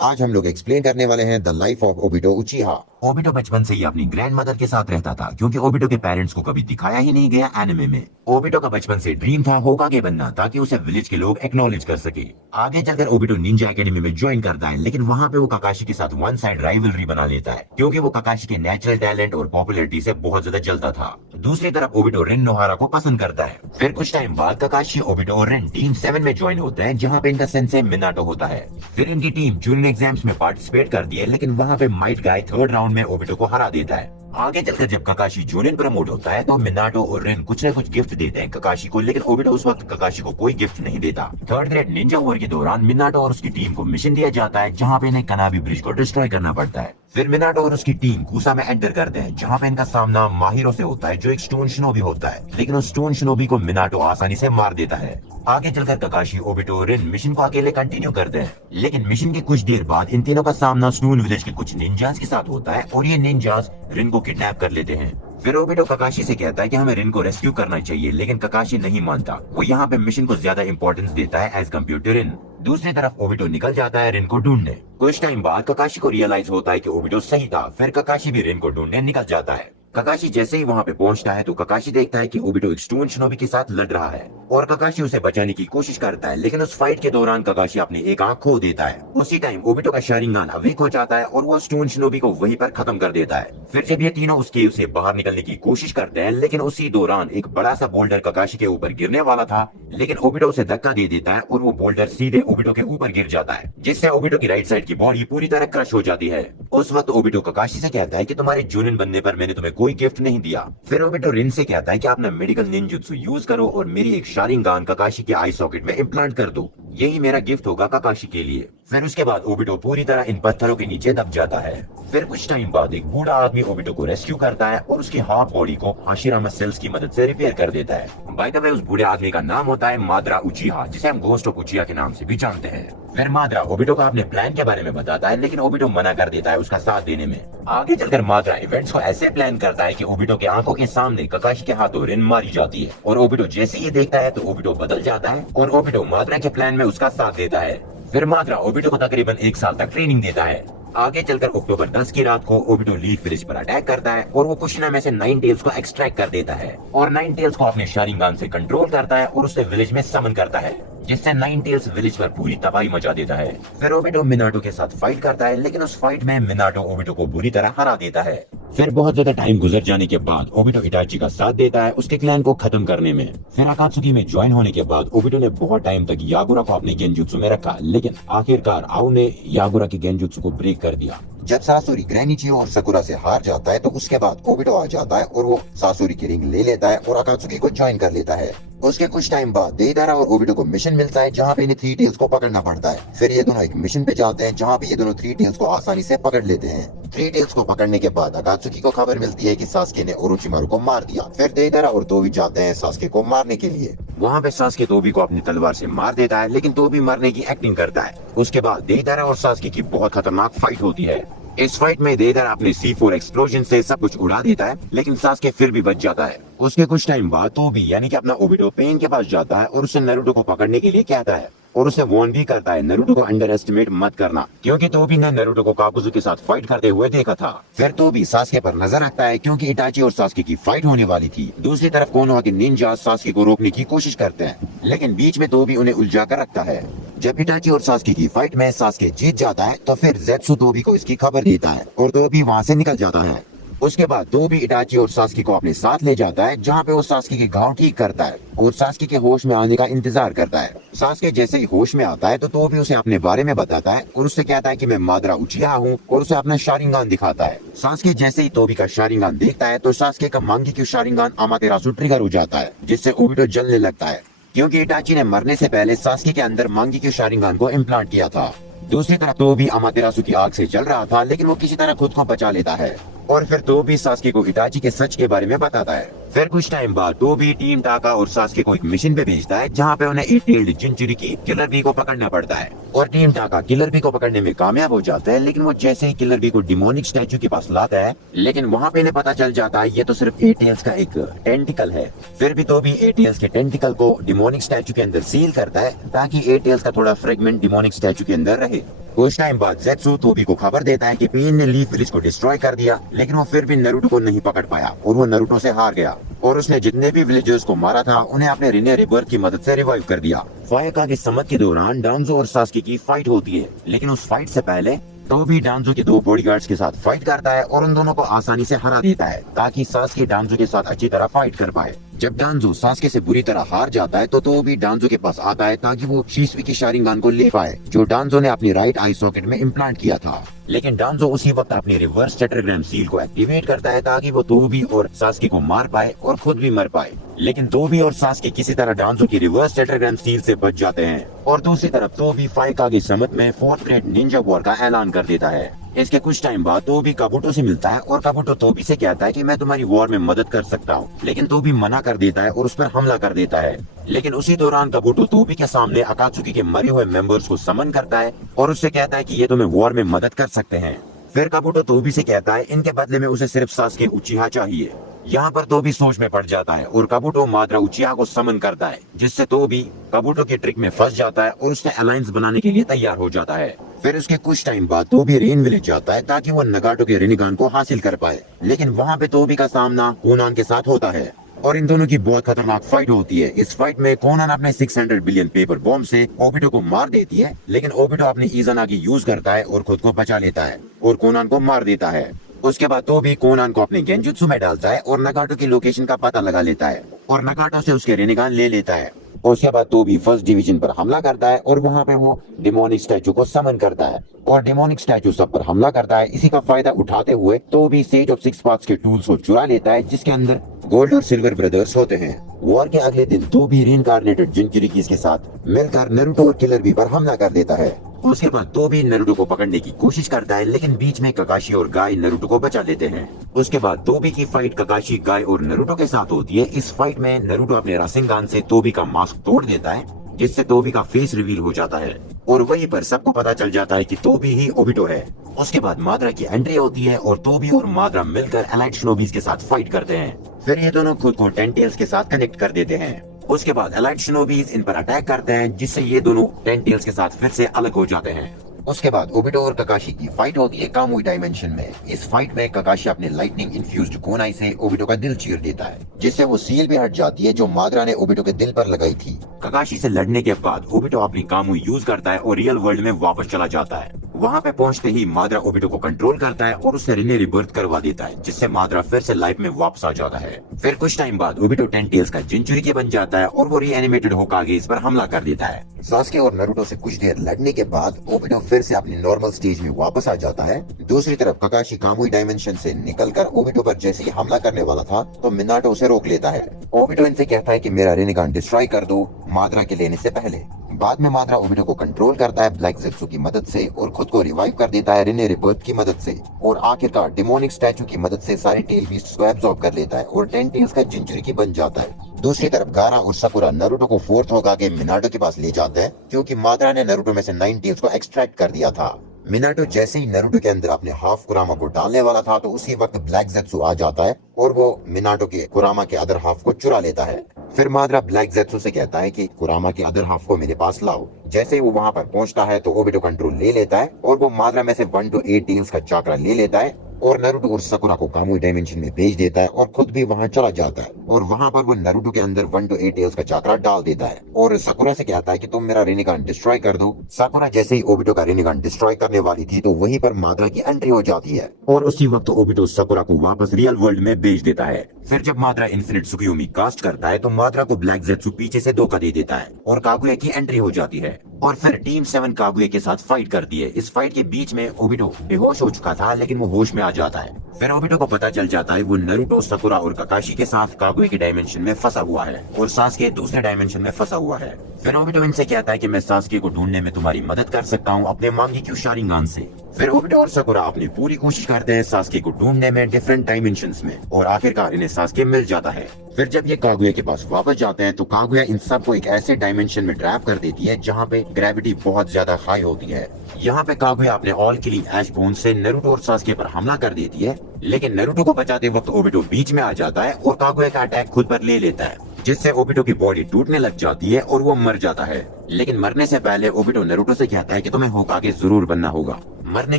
आज हम लोग एक्सप्लेन करने वाले हैं the life of Obito उचिहा। Obito बचपन से ही अपनी ग्रैंड मदर के साथ रहता था क्योंकि ओबिटो के पेरेंट्स को कभी दिखाया ही नहीं गया एनिमे में। ओबिटो का बचपन से ड्रीम था होकागे बनना ताकि उसे विलेज के लोग एक्नॉलेज कर सके। आगे चलकर ओबिटो निंजा एकेडमी में ज्वाइन करता है, लेकिन वहाँ पे वो काकाशी के साथ वन साइड राइवलरी बना लेता है क्योंकि वो काकाशी के नेचुरल टैलेंट और पॉपुलैरिटी से बहुत ज्यादा जलता था। दूसरी तरफ ओबिटो रेन नोहारा को पसंद करता है। फिर कुछ टाइम बाद काकाशी, ओबिटो और रेन टीम 7 में ज्वाइन होते हैं जहाँ पे इनका सेंसेई मिनाटो होता है। फिर इनकी टीम जूनियर एग्जाम्स में पार्टिसिपेट करती है, लेकिन वहाँ पे माइट गाय थर्ड राउंड में ओबिटो को हरा देता है। आगे चलकर जब काकाशी जूनियर प्रमोट होता है तो मिनाटो और रेन कुछ न कुछ गिफ्ट देते हैं काकाशी को, लेकिन ओबिटो उस वक्त काकाशी को कोई गिफ्ट नहीं देता। थर्ड ग्रेड निंजा वॉर के दौरान मिनाटो और उसकी टीम को मिशन दिया जाता है जहाँ पे इन्हें कनाबी ब्रिज को डिस्ट्रॉय करना पड़ता है। फिर मिनाटो और उसकी टीम कुसा में एंटर करते हैं जहाँ पे इनका सामना माहिरो से होता है जो एक स्टोन शिनोबी होता है, लेकिन उस स्टोन शिनोबी को मिनाटो आसानी से मार देता है। आगे चलकर काकाशी, ओबिटो और रेन मिशन को अकेले कंटिन्यू करते हैं, लेकिन मिशन के कुछ देर बाद इन तीनों का सामना स्नून विलेज के कुछ निंजास के साथ होता है और ये निंजास रिन को किडनैप कर लेते हैं। फिर ओबिटो काकाशी से कहता है कि हमें रिन को रेस्क्यू करना चाहिए, लेकिन काकाशी नहीं मानता। वो यहाँ पे मिशन को ज्यादा इंपॉर्टेंस देता है एज कम्पेयर टू रिन। दूसरी तरफ ओबिटो निकल जाता है रिन को ढूंढने। कुछ टाइम बाद काकाशी को रियलाइज होता है कि ओबिटो सही था। फिर काकाशी भी रिन को ढूंढने निकल जाता है। काकाशी जैसे ही वहाँ पे पहुँचता है तो काकाशी देखता है कि ओबिटो एक स्टोन शिनोबी के साथ लड़ रहा है और काकाशी उसे बचाने की कोशिश करता है, लेकिन उस फाइट के दौरान काकाशी अपनी एक आंख खो देता है। उसी टाइम ओबिटो का शारिंगान अवेक हो जाता है और वो स्टोन शिनोबी को वहीं पर खत्म कर देता है। फिर जब ये तीनों उस केव से बाहर निकलने की कोशिश करते हैं, लेकिन उसी दौरान एक बड़ा सा बोल्डर काकाशी के ऊपर गिरने वाला था, लेकिन ओबिटो उसे धक्का दे देता है और वो बोल्डर सीधे ओबिटो के ऊपर गिर जाता है, जिससे ओबिटो की राइट साइड की बॉडी पूरी तरह क्रश हो जाती है। उस वक्त ओबिटो काकाशी से कहता है कि तुम्हारे जूनियर बनने पर मैंने तुम्हें कोई गिफ्ट नहीं दिया। फिर ओबिटो रिन से कहता है कि अपना मेडिकल निंजुत्सु यूज करो और मेरी एक शारिंगान काकाशी के आई सॉकेट में इम्प्लांट कर दो, यही मेरा गिफ्ट होगा काकाशी के लिए। फिर उसके बाद ओबिटो पूरी तरह इन पत्थरों के नीचे दब जाता है। फिर कुछ टाइम बाद एक बूढ़ा आदमी ओबिटो को रेस्क्यू करता है और उसकी हाफ बॉडी को हाशिरामा सेल्स की मदद से रिपेयर कर देता है। बाय द वे उस बूढ़े आदमी का नाम होता है माद्रा उचिहा, जिसे हम घोस्ट ऑफ उचिहा के नाम से भी जानते हैं। फिर माद्रा ओबिटो को अपने प्लान के बारे में बताता है, लेकिन ओबिटो मना कर देता है उसका साथ देने में। आगे चलकर माद्रा इवेंट्स को ऐसे प्लान करता है कि ओबिटो के आंखों के सामने काकाशी के हाथों रिन मारी जाती है और ओबिटो जैसे ही देखता है तो ओबिटो बदल जाता है और ओबिटो माद्रा के प्लान में उसका साथ देता है। फिर माद्रा ओबिटो को तकरीबन 1 साल तक ट्रेनिंग देता है। आगे चलकर अक्टूबर 10 की रात को ओबिटो लीफ विलेज पर अटैक करता है और वो कुशिना में से 9 टेल्स को एक्सट्रैक्ट कर देता है और 9 टेल्स को अपने शारिंगान से कंट्रोल करता है और उसे विलेज में समन करता है, जिससे 9 टेल्स विलेज पर पूरी तबाही मचा देता है। फिर ओबिटो मिनाटो के साथ फाइट करता है, लेकिन उस फाइट में मिनाटो ओबिटो को बुरी तरह हरा देता है। फिर बहुत ज्यादा टाइम गुजर जाने के बाद ओबिटो इटाची का साथ देता है उसके क्लैन को खत्म करने में। फिर अकात्सुकी में ज्वाइन होने के बाद ओबिटो ने बहुत टाइम तक यागुरा को अपने गेंजुत्सु में रखा, लेकिन आखिरकार आओ ने यागुरा के गेंजुत्सु को ब्रेक कर दिया। जब सासुरी ग्रैनिचियो और सकुरा से हार जाता है तो उसके बाद ओबिटो आ जाता है और वो सासुरी की रिंग ले लेता है और अकात्सुकी को ज्वाइन कर लेता है। उसके कुछ टाइम बाद देइदारा और ओबिटो को मिशन मिलता है जहाँ पे इन्हें 3 टेल्स को पकड़ना पड़ता है। फिर ये दोनों एक मिशन पे जाते हैं जहाँ पे ये दोनों 3 टेल्स को आसानी से पकड़ लेते हैं। 3 टेल्स को पकड़ने के बाद अकात्सुकी को खबर मिलती है कि सास्के ने ओरोचिमारू को मार दिया। फिर देइदारा और तोबी जाते हैं सास्के को मारने के लिए। वहाँ पे सास्के तोबी को अपनी तलवार से मार देता है, लेकिन तोबी मरने की एक्टिंग करता है। उसके बाद देइदारा और सास्के की बहुत खतरनाक फाइट होती है। इस फाइट में देइदारा अपने C4 एक्सप्लोजन से सब कुछ उड़ा देता है, लेकिन सास्के फिर भी बच जाता है। उसके कुछ टाइम बाद तोबी यानी कि अपना ओबिटो पेन के पास जाता है और उससे नारुतो को पकड़ने के लिए कहता है और उसे वार्न भी करता है नारुतो को अंडर एस्टिमेट मत करना, क्योंकि तोबी ने नारुतो को काकुजु के साथ फाइट करते हुए देखा था। फिर तोबी सास्के पर नजर रखता है क्योंकि इटाची और सास्के की फाइट होने वाली थी। दूसरी तरफ कोनोहा के निंजा सास्के को रोकने की कोशिश करते हैं, लेकिन बीच में तोबी उन्हें उलझा कर रखता है। जब इटाची और सास्के की फाइट में सास्के जीत जाता है तो फिर ज़ेत्सु तोबी को इसकी खबर देता है और तोबी वहाँ से निकल जाता है। उसके बाद तोबी इटाची और सास्के को अपने साथ ले जाता है जहाँ पे वो सास्के के घाव ठीक करता है और सास्के के होश में आने का इंतजार करता है। सास्के जैसे ही होश में आता है तो तोबी उसे अपने बारे में बताता है और उससे कहता है कि मैं माद्रा उचिहा हूँ और उसे अपना शारिंगान दिखाता है। सास्के जैसे ही तोबी का शारिंगान देखता है तो सास्के का मांगीक्यू शारिंगान अमातेरासु ट्रिगर हो जाता है, जिससे ओबिटो जलने लगता है क्योंकि इटाची ने मरने से पहले सास्के के अंदर मांगीक्यू शारिंगान को इम्प्लांट किया था। दूसरी तरफ तोबी अमातेरासु की आग से जल रहा था, लेकिन वो किसी तरह खुद को बचा लेता है और फिर तोबी सास्के को इटाची के सच के बारे में बताता है। फिर कुछ टाइम बाद तोबी टीम टाका और सास्के को एक मिशन पे भेजता है जहाँ पे उन्हें 8 टेल्ड जिंचुरिकी किलर बी को पकड़ना पड़ता है और टीम टाका किलर बी को पकड़ने में कामयाब हो जाता है, लेकिन वो जैसे ही किलर बी को डिमोनिक स्टैचू के पास लाता है, लेकिन वहाँ पे इन्हें पता चल जाता है ये तो सिर्फ 8 टेल्स का एक टेंटिकल है। फिर भी तोबी 8 टेल्स के टेंटिकल को डिमोनिक स्टैचू के अंदर सील करता है ताकि 8 टेल्स का थोड़ा फ्रेगमेंट डिमोनिक स्टैचू के अंदर रहे। कुछ टाइम बाद ज़ेत्सु तोबी को खबर देता है कि पेन ने लीफ विलेज को डिस्ट्रॉय कर दिया, लेकिन वो फिर भी नारुतो को नहीं पकड़ पाया और वो नारुतो से हार गया और उसने जितने भी विलेजर्स को मारा था उन्हें अपने रिने रिबर्थ की मदद से रिवाइव कर दिया। फायका के समत के दौरान डांजो और सास्के की फाइट होती है, लेकिन उस फाइट से पहले तोबी डांजो के 2 बॉडीगार्ड्स के साथ फाइट करता है और उन दोनों को आसानी से हरा देता है ताकि सास्के डांजो के साथ अच्छी तरह फाइट कर पाए। जब डांजो सास्के से बुरी तरह हार जाता है तो तोबी डांजो के पास आता है ताकि वो शिसुई की शारिंगान को ले पाए जो डांजो ने अपनी राइट आई सॉकेट में इम्प्लांट किया था। लेकिन डांजो उसी वक्त अपनी रिवर्स टेट्राग्राम सील को एक्टिवेट करता है ताकि वो तोबी और सास्के को मार पाए और खुद भी मर पाए। लेकिन तोबी और सास्के किसी तरह डांजो की रिवर्स टेट्राग्राम सील से बच जाते हैं और दूसरी तरफ तोबी फायका के समत में 4th ग्रेड निंजा वॉर का ऐलान कर देता है। इसके कुछ टाइम बाद तोबी काबुटो से मिलता है और काबुटो तोबी से कहता है कि मैं तुम्हारी वॉर में मदद कर सकता हूँ, लेकिन तोबी मना कर देता है और उस पर हमला कर देता है। लेकिन उसी दौरान काबुटो तोबी के सामने अकात्सुकी के मरे हुए मेंबर्स को समन करता है और उससे कहता है कि ये तुम्हें वॉर में मदद कर सकते हैं। फिर काबुटो तोबी से कहता है इनके बदले में उसे सिर्फ सास्के उचिहा चाहिए। यहाँ पर तोबी सोच में पड़ जाता है और काबुटो माद्रा उचिहा को समन करता है, जिससे तोबी काबुटो की ट्रिक में फंस जाता है और उससे अलायंस बनाने के लिए तैयार हो जाता है। फिर उसके कुछ टाइम बाद तोबी रेन विलेज जाता है ताकि वो नगाटो के रिनिगान को हासिल कर पाए, लेकिन वहाँ पे तोबी का सामना कोनान के साथ होता है और इन दोनों की बहुत खतरनाक फाइट होती है। इस फाइट में कोनान अपने 600 बिलियन पेपर बॉम्ब से ओबिटो को मार देती है, लेकिन ओबिटो अपनी इज़ानागी यूज करता है और खुद को बचा लेता है और कोनान को मार देता है। उसके बाद तोबी कोनान को अपने गेंजुत्सु में डालता है और नगाटो की लोकेशन का पता लगा लेता है और नगाटो से उसके रिनिगान ले लेता है। उसके बाद तोबी फर्स्ट डिवीजन पर हमला करता है और वहाँ पे वो डिमोनिक स्टैचू को समन करता है और डिमोनिक स्टैचू सब पर हमला करता है। इसी का फायदा उठाते हुए तोबी सेज ऑफ 6 पाथ्स के टूल्स को चुरा लेता है, जिसके अंदर गोल्ड और सिल्वर ब्रदर्स होते हैं। वॉर के अगले दिन तोबी रीइंकार्नेटेड जिनचुरिकीज के साथ मिलकर नारुतो और किलर बी पर हमला कर देता है। उसके बाद तोबी नारुतो को पकड़ने की कोशिश करता है, लेकिन बीच में ककाशी और गाय नारुतो को बचा लेते हैं। उसके बाद तोबी की फाइट ककाशी, गाय और नारुतो के साथ होती है। इस फाइट में नारुतो अपने रासेंगान से तोबी का मास्क तोड़ देता है, जिससे तोबी का फेस रिवील हो जाता है और वहीं पर सबको पता चल जाता है कि तोबी ही ओबिटो है। उसके बाद माद्रा की एंट्री होती है और तोबी और माद्रा मिलकर एलाइट शिनोबीज के साथ फाइट करते हैं। फिर ये दोनों खुद को टेंटेल्स के साथ कनेक्ट कर देते हैं। उसके बाद एलाइट शिनोबीज इन पर अटैक करते हैं, जिससे ये दोनों टेंटेल्स के साथ फिर से अलग हो जाते हैं। उसके बाद ओबिटो और ककाशी की फाइट होती है कामुई डायमेंशन में। इस फाइट में ककाशी अपने लाइटनिंग इन्फ्यूज्ड कोनाई से ओबिटो का दिल चीर देता है, जिससे वो सील भी हट जाती है जो माद्रा ने ओबिटो के दिल पर लगाई थी। ककाशी से लड़ने के बाद ओबिटो अपनी कामुई यूज करता है और रियल वर्ल्ड में वापस चला जाता है। वहाँ पे पहुँचते ही माद्रा ओबिटो को कंट्रोल करता है और उसे रिने रिबर्थ करवा देता है, जिससे माद्रा फिर से लाइफ में वापस आ जाता है। फिर कुछ टाइम बाद ओबिटो टेंटेल्स का जिनचुरिकी बन जाता है और वो रीएनिमेटेड होकागे इस पर हमला कर देता है। सास्के और नारुतो से कुछ देर लड़ने के बाद ओबिटो फिर से अपनी नॉर्मल स्टेज में वापस आ जाता है। दूसरी तरफ ककाशी कामुई डायमेंशन से निकलकर ओबिटो पर जैसे ही हमला करने वाला था तो मिनाटो उसे रोक लेता है। ओबिटो इनसे कहता है कि मेरा रिनिगान डिस्ट्रॉय कर दो माद्रा के लेने से पहले। बाद में माद्रा ओबिटो को कंट्रोल करता है ब्लैक ज़ेत्सु की मदद से और खुद को रिवाइव कर देता है रिने रिबर्थ की मदद से और आखिरकार डिमोनिक स्टैचू की मदद से सारे टेल बीस्ट्स को एब्जॉर्ब कर लेता है और 10 टेल्स का जिनचुरिकी बन जाता है। दूसरी तरफ गारा और साकुरा नारुतो को 4th होकागे मिनाटो के पास ले जाते हैं, क्योंकि माद्रा ने नारुतो में से 9 टेल्स को एक्सट्रैक्ट कर दिया था। मिनाटो जैसे ही नारुतो के अंदर अपने हाफ कुरामा को डालने वाला था तो उसी वक्त ब्लैक ज़ेत्सु आ जाता है और वो मिनाटो के कुरामा के अदर हाफ को चुरा लेता है। फिर माद्रा ब्लैक ज़ेत्सु से कहता है कि कुरामा के अदर हाफ को मेरे पास लाओ। जैसे ही वो वहाँ पर पहुँचता है तो ओबिटो कंट्रोल ले लेता है और वो माद्रा में से 1 to 8 टेल्स का चाकरा ले लेता है और नारुतो और साकुरा को कामुई डायमेंशन में भेज देता है और खुद भी वहाँ चला जाता है और वहाँ पर वो नारुतो के अंदर 1 to 8 टेल्स का चाकरा डाल देता है और साकुरा से कहता है कि तुम मेरा रिनिगान डिस्ट्रॉय कर दो। साकुरा जैसे ही ओबिटो का रिनिगान डिस्ट्रॉय करने वाली थी तो वहीं पर माद्रा की एंट्री हो जाती है और उसी वक्त ओबिटो साकुरा को वापस रियल वर्ल्ड में भेज देता है। फिर जब माद्रा इन्फिनिट सुकुयोमी कास्ट करता है तो माद्रा को ब्लैक ज़ेत्सु पीछे से धोखा दे देता है और कागुया की एंट्री हो जाती है और फिर टीम 7 कागुया के साथ फाइट करती है। इस फाइट के बीच में ओबिटो बेहोश हो चुका था, लेकिन वो होश में आ जाता है। फिर ओबिटो को पता चल जाता है वो नारुतो, साकुरा और ककाशी के साथ कागुया के डायमेंशन में फंसा हुआ है और सास्के दूसरे डायमेंशन में फंसा हुआ है। फिर ओबिटो इनसे कहता है कि मैं सास्के को ढूंढने में तुम्हारी मदद कर सकता हूँ अपने मांगेक्यू शारिंगान से। फिर ओबिटो और साकुरा अपनी पूरी कोशिश करते हैं सास्के को ढूंढने में डिफरेंट डायमेंशंस में और आखिरकार इन्हें सास्के मिल जाता है। फिर जब ये कागुया के पास वापस जाते हैं तो कागुया इन सबको एक ऐसे डायमेंशन में ट्रैप कर देती है जहाँ पे ग्रेविटी बहुत ज्यादा हाई होती है। यहाँ पे कागुया अपने ऑल किलिंग ऐश बोन से नारुतो और सास्के पर हमला कर देती है, लेकिन नारुतो को बचाते वक्त ओबिटो बीच में आ जाता है और कागुया का अटैक खुद पर ले लेता है। जिससे ओबिटो की बॉडी टूटने लग जाती है और वो मर जाता है। लेकिन मरने से पहले ओबिटो नारुतो से कहता है कि तुम्हें होकागे जरूर बनना होगा। मरने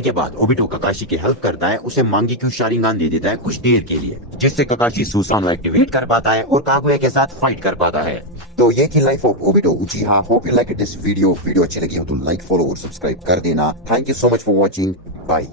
के बाद ओबिटो ककाशी की हेल्प करता है, उसे मांगेक्यू शारिंगान दे देता है कुछ देर के लिए, जिससे ककाशी सुसानो एक्टिवेट कर पाता है और कागुया के साथ फाइट कर पाता है। तो ये थी life of Obito उचिहा। Hope you like this video अच्छी लगी हो तो लाइक, फॉलो और सब्सक्राइब कर देना। Thank you so much for watching. Bye.